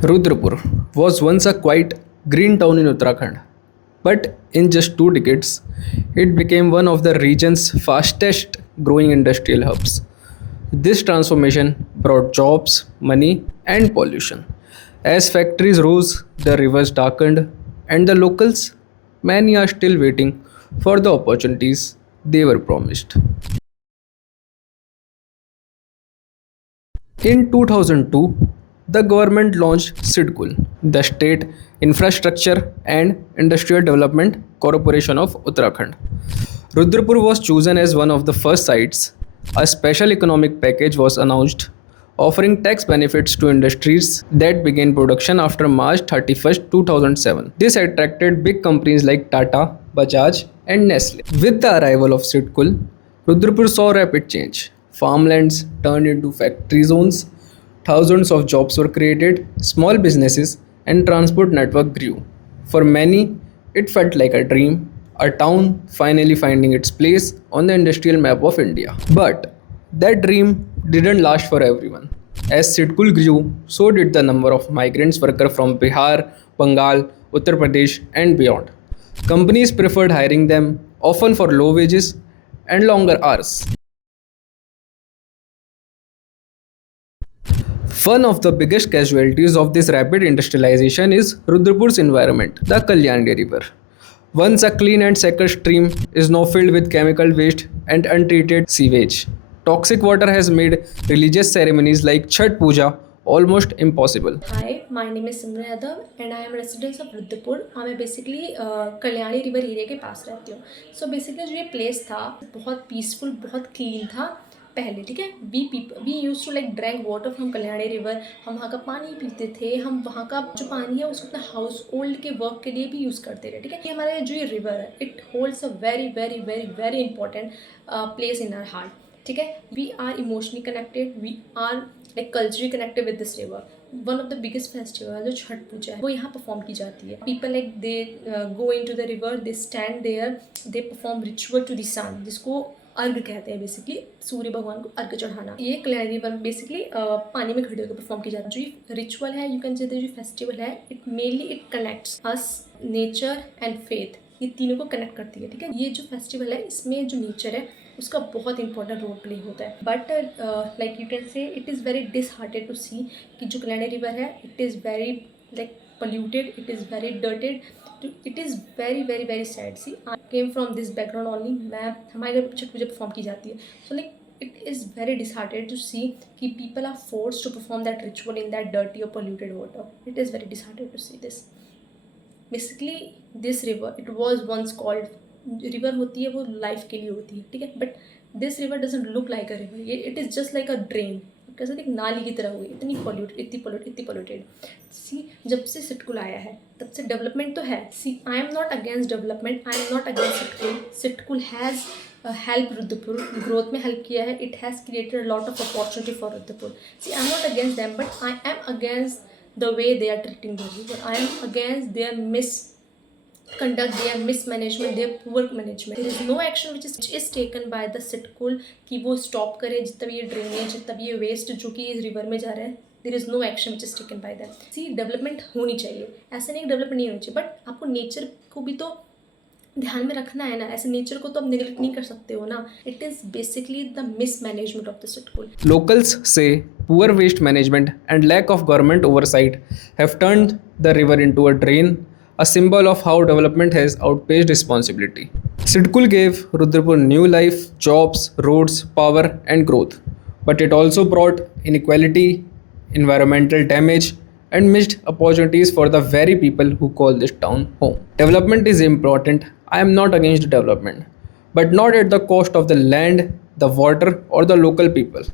Rudrapur was once a quiet green town in Uttarakhand, but in just 2 decades, it became one of the region's fastest growing industrial hubs. This transformation brought jobs, money, and pollution. As factories rose, the rivers darkened, and the locals, many are still waiting for the opportunities they were promised. In 2002, the government launched SIDCUL, the State Infrastructure and Industrial Development Corporation of Uttarakhand. Rudrapur was chosen as one of the first sites. A special economic package was announced, offering tax benefits to industries that began production after March 31st, 2007. This attracted big companies like Tata, Bajaj, and Nestle. With the arrival of SIDCUL, Rudrapur saw rapid change. Farmlands turned into factory zones, thousands of jobs were created, small businesses and transport network grew. For many, it felt like a dream, a town finally finding its place on the industrial map of India. But that dream didn't last for everyone. As Sitkul grew, so did the number of migrants workers from Bihar, Bengal, Uttar Pradesh, and beyond. Companies preferred hiring them, often for low wages and longer hours. One of the biggest casualties of this rapid industrialization is Rudrapur's environment, the Kalyani River. Once a clean and sacred stream is now filled with chemical waste and untreated sewage. Toxic water has made religious ceremonies like Chhat Puja almost impossible. Hi, my name is Simran Yadav and I am a resident of Rudrapur. मैं basically Kalyani river area के पास रहती हूँ. So basically जो ये place था बहुत peaceful, बहुत clean था पहले. ठीक है, we use to like drank water from Kalyani river. हम वहाँ का पानी पीते थे. हम वहाँ का जो पानी है उसको अपना हाउस होल्ड के वर्क के लिए भी यूज़ करते थे. ठीक है, ये हमारा जो ये रिवर है it holds a very very very very important place in our heart. ठीक है, we are emotionally connected, we are like culturally connected with this river. One of the biggest festival जो छठ पूजा है वो यहाँ परफॉर्म की जाती है. People like they go into the river, they stand there, they perform ritual to the sun, जिसको अर्घ कहते हैं. बेसिकली सूर्य भगवान को अर्घ चढ़ाना. ये कल्याणी रिवर बेसिकली पानी में खड़े होकर परफॉर्म की जाती है. जो ये रिचुअल है, यू कैन से जो फेस्टिवल है, it mainly it connects us, nature and faith. ये तीनों को कनेक्ट करती है. ठीक है, ये जो फेस्टिवल है इसमें जो नेचर है उसका बहुत इंपॉर्टेंट रोल प्ले होता है. But like you can say it is very disheartened to see कि जो कल्याणी रिवर है it is very like polluted, it is very dirted, it is very very very sad. See, I came from this background only. मैं हमारे घर छठ पूजा perform की जाती है. So like it is very disheartening to see कि people are forced to perform that ritual in that dirty or polluted water. It is very disheartening to see this. Basically this river it was once called, river होती है वो life के लिए होती है. ठीक है, but this river doesn't look like a river. ये it is just like a drain. कैसे एक नाली की तरह हुई, इतनी पॉल्यूटेड. सी, जब से सिटकुल आया है तब से डेवलपमेंट तो है. See, I am not against development, I am not against SIDCUL. SIDCUL has help Rudrapur, growth में हेल्प किया है. It has created a lot of opportunity for Rudrapur. See, I am not against them, but I am against the way they are treating the river. I am against their misconduct, their mismanagement, their poor management. There is no action which is taken by the Sitkul कि वो stop करे जितना भी ये drainage, जितना भी ये waste जो कि इस रिवर में जा रहा है. There is no action which is taken by that. See, development होनी चाहिए, ऐसा नहीं डेवलपमेंट नहीं होनी चाहिए, बट आपको नेचर को भी तो ध्यान में रखना है ना. ऐसे नेचर को तो आप निगलेक्ट नहीं कर सकते हो ना. It is basically the mismanagement of the SIDCUL. Locals say poor waste management and lack of government oversight have turned the river into a drain, a symbol of how development has outpaced responsibility. Sidkul gave Rudrapur new life, jobs, roads, power, and growth. But it also brought inequality, environmental damage, and missed opportunities for the very people who call this town home. Development is important. I am not against development, but not at the cost of the land, the water, or the local people.